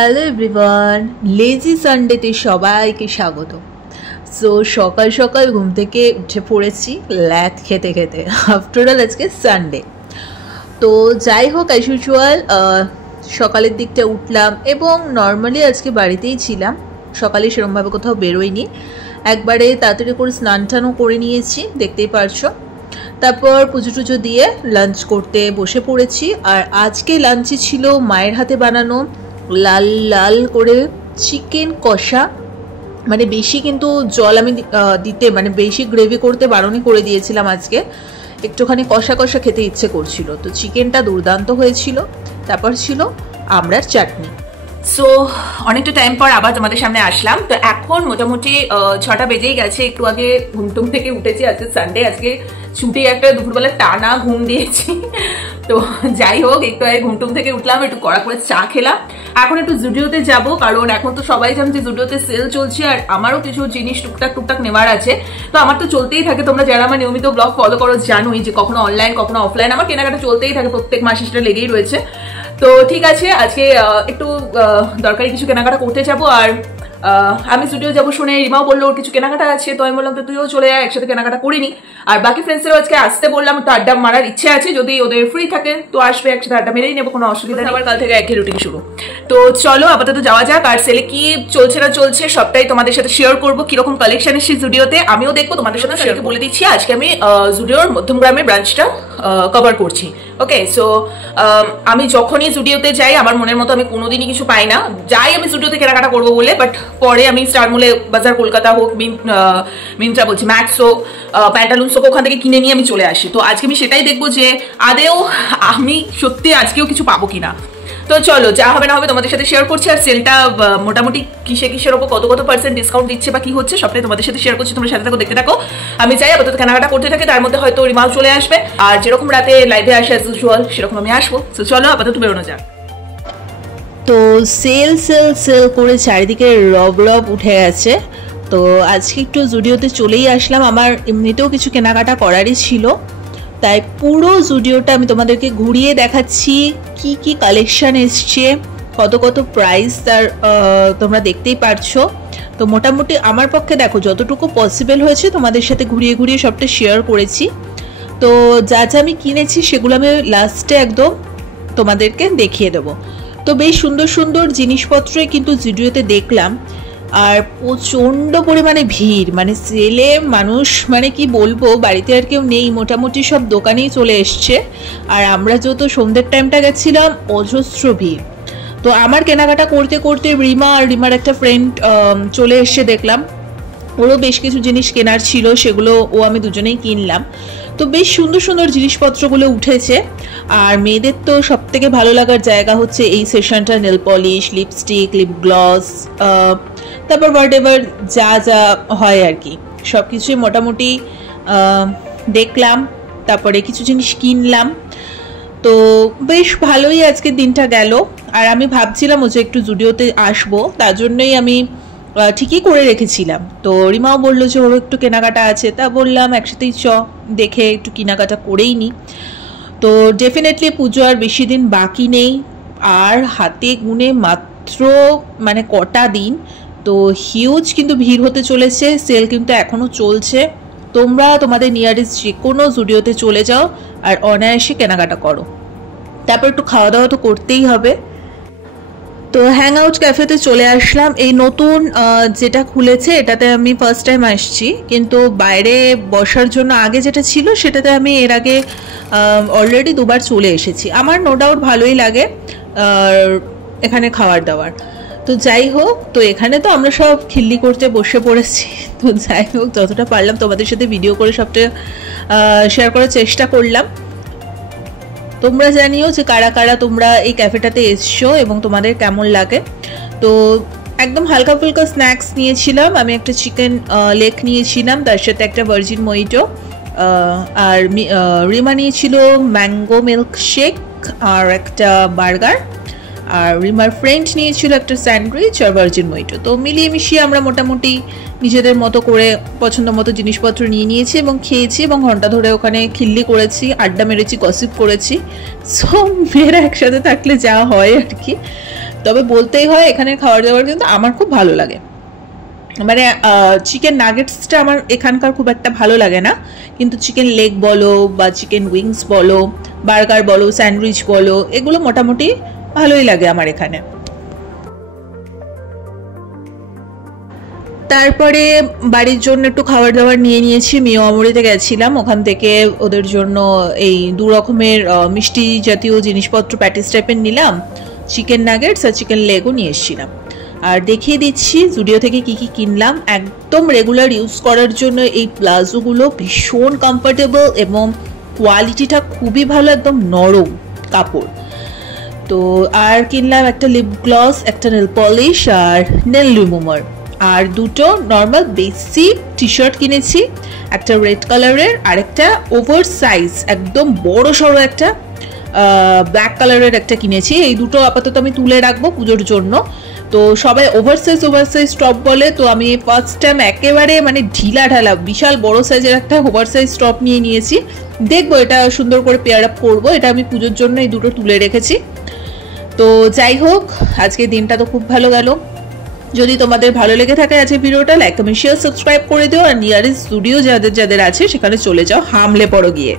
Hello everyone, lazy সানডেতে সবাইকে স্বাগত। So সকাল সকাল ঘুম থেকে উঠে পড়েছি ল্যাথ খেতে খেতে। আফটার অল আজকে সানডে। তো যাই হোক, অ্যাজ ইউজুয়াল সকালের দিকটা উঠলাম এবং নর্মালি আজকে বাড়িতেই ছিলাম। সকালে সেরকমভাবে কোথাও বেরোইনি, একবারে তাড়াতাড়ি করে স্নান টানও করে নিয়েছি, দেখতেই পারছো। তারপর পুজো টুজো দিয়ে লাঞ্চ করতে বসে পড়েছি। আর আজকে লাঞ্চে ছিল মায়ের হাতে বানানো লাল লাল করে চিকেন কষা। মানে বেশি কিন্তু জল আমি দিতে মানে বেশি গ্রেভি করতে বারণই করে দিয়েছিলাম। আজকে একটুখানি কষা কষা খেতে ইচ্ছে করছিল, তো চিকেনটা দুর্দান্ত হয়েছিল। তারপর ছিল আমড়ার চাটনি। সো অনেকটা টাইম পর আবার তোমাদের সামনে আসলাম। তো এখন মোটামুটি 6টা বেজেই গেছে। একটু আগে ঘুমটুম থেকে উঠেছি। আজকে সানডে, আজকে ছুটি একটা দুপুরবেলা টানা ঘুম দিয়েছি। তো যাই হোক, একটু আগে ঘুমটুম থেকে উঠলাম, একটু কড়া করে চা খেলাম। এখন একটু জুডিওতে যাব, কারণ এখন তো সবাই জানো যে জুডিওতে সেল চলছে, আর আমারও কিছু জিনিস টুকটাক নেওয়ার আছে। তো আমার তো চলতেই থাকে, তোমরা যারা আমার নিয়মিত ব্লগ ফলো করো জানোই যে কখনো অনলাইন কখনো অফলাইন আমার কেনাকাটা চলতেই থাকে, প্রত্যেক মাসে সেটা লেগেই রয়েছে। তো ঠিক আছে, আজকে একটু দরকারি কিছু কেনাকাটা করতে যাবো। আর আমি স্টুডিও যাবো শুনে রিমাও বললো ওর কিছু কেনাকাটা আছে, তো আমি বললাম তো তুইও চলে আয়, একসাথে কেনাকাটা করিনি। আর বাকি ফ্রেন্ডসেরও আজকে আসতে বললাম, তো আড্ডা মারার ইচ্ছে আছে, যদি ওদের ফ্রি থাকে তো আসবে, একসাথে আড্ডা মেরেই নেবো, কোনো অসুবিধা নেই। আবার কাল থেকে একই রুটিন শুরু। তো চলো আপাতত যাওয়া যাক। আর সেলে কি চলছে না চলছে সবটাই তোমাদের সাথে শেয়ার করবো। কিরকম কালেকশন এসেছে জুডিওতে আমিও দেখবো, তোমাদের সাথে শেয়ার বলে দিচ্ছি। আজকে আমি জুডিওর মধ্যমগ্রামের ব্রাঞ্চটা কভার করছি। ওকে, সো আমি যখনই জুডিওতে যাই আমার মনের মতো আমি কোনোদিনই কিছু পাই না। যাই আমি জুডিওতে কেনাকাটা করবো বলে, বাট পরে আমি স্টার মলে, বাজার কলকাতা হোক, মিন্ত্রা বলছি, ম্যাক্স হোক, প্যান্টালুন্স হোক, ওখান থেকে কিনে নিয়ে আমি চলে আসি। তো আজকে আমি সেটাই দেখবো যে আদেও আমি সত্যি আজকেও কিছু পাবো কিনা। তো চলো, যা হবে না হবে তোমাদের সাথে শেয়ার করছি। আর সেলটা মোটামুটি কিসের ওপর কত পার্সেন্ট ডিসকাউন্ট দিচ্ছে বা কি হচ্ছে সবটাই তোমাদের সাথে শেয়ার করছি। তোমরা সাথে থাকো, দেখতে থাকো। আমি চাই আপাতত কেনাকাটা করতে থাকে, তার মধ্যে হয়তো রিমাও চলে আসবে। আর যেরকম রাতে লাইভে আসে অ্যাজ ইউজুয়াল সেরকম আমি আসবো। তো চলো আপাতত বেরোনো যাক। তো সেল করে চারিদিকে রব উঠে গেছে। তো আজকে একটু জুডিওতে চলেই আসলাম, আমার এমনিতেও কিছু কেনাকাটা করারই ছিল, তাই পুরো জুডিওটা আমি তোমাদেরকে ঘুরিয়ে দেখাচ্ছি কি কি কালেকশন এসছে, কত প্রাইস তার তোমরা দেখতেই পারছো। তো মোটামুটি আমার পক্ষে দেখো যতটুকু পসিবল হয়েছে তোমাদের সাথে ঘুরিয়ে সবটা শেয়ার করেছি। তো যা আমি কিনেছি সেগুলো আমি লাস্টে একদম তোমাদেরকে দেখিয়ে দেবো। তো বেশ সুন্দর জিনিসপত্রই কিন্তু জুডিওতে দেখলাম। আর প্রচণ্ড পরিমাণে ভিড়, মানে সেলে মানুষ, মানে কি বলবো, বাড়িতে আর কেউ নেই, মোটামুটি সব দোকানেই চলে এসছে। আর আমরা যত সন্ধ্যের টাইমটা গেছিলাম অজস্র ভিড়। তো আমার কেনাকাটা করতে রিমা আর রিমার একটা ফ্রেন্ড চলে এসছে দেখলাম, ওরও বেশ কিছু জিনিস কেনার ছিল, সেগুলো আমি দুজনেই কিনলাম। তো বেশ সুন্দর জিনিসপত্রগুলো উঠেছে। আর মেয়েদের তো সব থেকে ভালো লাগার জায়গা হচ্ছে এই সেশনটা, nail polish, lipstick, lip gloss, তারপর হোয়াটএভার যা হয় আর কি সব কিছুই মোটামুটি দেখলাম। তারপরে কিছু জিনিস কিনলাম। তো বেশ ভালোই আজকের দিনটা গেল। আর আমি ভাবছিলাম যে একটু জুডিওতে আসবো, তার জন্যই আমি ঠিকই করে রেখেছিলাম। তো রিমাও বললো যে ওর একটু কেনাকাটা আছে, তা বললাম একসাথেই দেখে একটু কেনাকাটা করেই নি। তো ডেফিনেটলি পুজো আর বেশি দিন বাকি নেই, আর হাতে গুনে মাত্র মানে কটা দিন। তো হিউজ কিন্তু ভিড় হতে চলেছে, সেল কিন্তু এখনও চলছে। তোমরা তোমাদের নিয়ারেস্ট যে কোনো জুডিওতে চলে যাও আর অনায়াসে কেনাকাটা করো। তারপর একটু খাওয়া দাওয়া তো করতেই হবে। তো হ্যাং আউট ক্যাফেতে চলে আসলাম, এই নতুন যেটা খুলেছে এটাতে আমি ফার্স্ট টাইম আসছি, কিন্তু বাইরে বসার জন্য আগে যেটা ছিল সেটাতে আমি এর আগে অলরেডি দুবার চলে এসেছি। আমার নো ডাউট ভালোই লাগে এখানে খাবার দাবার। তো যাই হোক, তো এখানে তো আমরা সব খিল্লি করতে বসে পড়েছি। তো যাই হোক, যতটা পারলাম তোমাদের সাথে ভিডিও করে সবটা শেয়ার করার চেষ্টা করলাম। তোমরা জানিও যে কারা তোমরা এই ক্যাফেটাতে এসছো এবং তোমাদের কেমন লাগে। তো একদম হালকা ফুলকা স্ন্যাক্স নিয়েছিলাম, আমি একটা চিকেন লেগ নিয়েছিলাম, তার সাথে একটা ভার্জিন মোহিটো, আর রিমা নিয়েছিল ম্যাঙ্গো মিল্ক শেক আর একটা বার্গার, আর রিমার ফ্রেন্ড নিয়েছিল একটা স্যান্ডউইচ আর ভার্জিন মোহিটো। তো মিলিয়ে মিশিয়ে আমরা মোটামুটি নিজেদের মতো করে পছন্দ মতো জিনিসপত্র নিয়েছি এবং খেয়েছি, এবং ঘন্টা ধরে ওখানে খিল্লি করেছি, আড্ডা মেরেছি, গসিপ করেছি। সো মেয়েরা একসাথে থাকলে যা হয় আর কি। তো তবে বলতেই হয় এখানে খাবার দাবার কিন্তু আমার খুব ভালো লাগে। মানে চিকেন নাগেটসটা আমার এখানকার খুব একটা ভালো লাগে না, কিন্তু চিকেন লেগ বলো বা চিকেন উইংস বলো, বার্গার বলো, স্যান্ডউইচ বলো, এগুলো মোটামুটি ভালোই লাগে আমার এখানে। তারপরে বাড়ির জন্য একটু খাবার দাবার নিয়ে নিয়েছি। মিয়ামরিতে গেছিলাম, ওখান থেকে ওদের জন্য এই 2 রকমের মিষ্টি জাতীয় জিনিসপত্র প্যাটিস টাইপের নিলাম, চিকেন নাগেটস আর চিকেন লেগও নিয়ে এসেছিলাম। আর দেখিয়ে দিচ্ছি জুডিও থেকে কি কি কিনলাম। একদম রেগুলার ইউজ করার জন্য এই প্লাজোগুলো ভীষণ কমফোর্টেবল এবং কোয়ালিটিটা খুবই ভালো, একদম নরম কাপড়। তো আর কিনলাম একটা লিপ গ্লস, একটা নেল পলিশ আর নেল রিমুভার, আর 2টো নর্মাল বেসিক টি শার্ট কিনেছি, একটা রেড কালারের আর একটা ওভার সাইজ একদম বড় সড়ো একটা ব্ল্যাক কালারের একটা কিনেছি। এই 2টো আপাতত আমি তুলে রাখবো পুজোর জন্য। তো সবাই ওভার সাইজ টপ বলে, তো আমি ফার্স্ট টাইম একেবারে মানে ঢিলা ঢালা বিশাল বড় সাইজের একটা ওভার সাইজ টপ নিয়ে নিয়েছি। দেখবো এটা সুন্দর করে পেয়ার আপ করবো, এটা আমি পুজোর জন্য এই 2টো তুলে রেখেছি। তো যাই হোক, আজকে দিনটা তো খুব ভালো গেল। যদি তোমাদের ভালো লেগে থাকে আজকে ভিডিওটা, লাইক কমেন্ট শেয়ার সাবস্ক্রাইব করে দিও, আর নিয়ারেস্ট স্টুডিও যাদের যাদের আছে সেখানে চলে যাও, হামলে পড়ো গিয়ে।